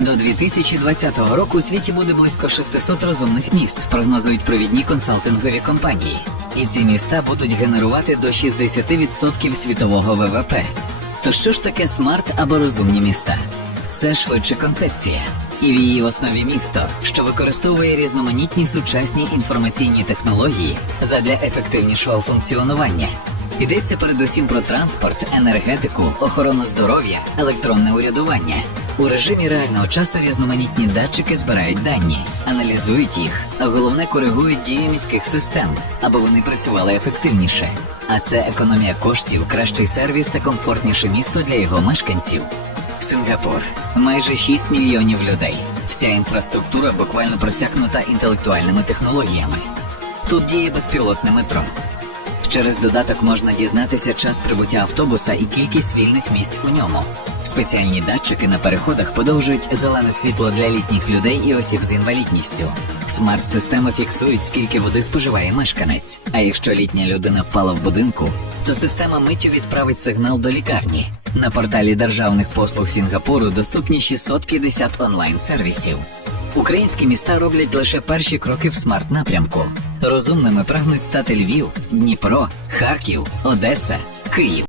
До 2020 року у світі буде близько 600 розумних міст, прогнозують провідні консалтингові компанії. І ці міста будуть генерувати до 60% світового ВВП. То що ж таке смарт або розумні міста? Це швидше концепція. І в її основі місто, що використовує різноманітні сучасні інформаційні технології задля ефективнішого функціонування. Йдеться передусім про транспорт, енергетику, охорону здоров'я, електронне урядування. У режимі реального часу різноманітні датчики збирають дані, аналізують їх, а головне коригують дії міських систем, аби вони працювали ефективніше. А це економія коштів, кращий сервіс та комфортніше місто для його мешканців. Сингапур майже 6 мільйонів людей. Вся інфраструктура буквально просякнута інтелектуальними технологіями. Тут діє безпілотне метро. Через додаток можна дізнатися час прибуття автобуса і кількість вільних місць у ньому. Спеціальні датчики на переходах подовжують зелене світло для літніх людей і осіб з інвалідністю. Смарт-системи фіксують, скільки води споживає мешканець. А якщо літня людина впала в будинку, то система миттю відправить сигнал до лікарні. На порталі державних послуг Сінгапуру доступні 650 онлайн-сервісів. Українські міста роблять лише перші кроки в смарт-напрямку. Розумними прагнуть стати Львів, Дніпро, Харків, Одеса, Київ.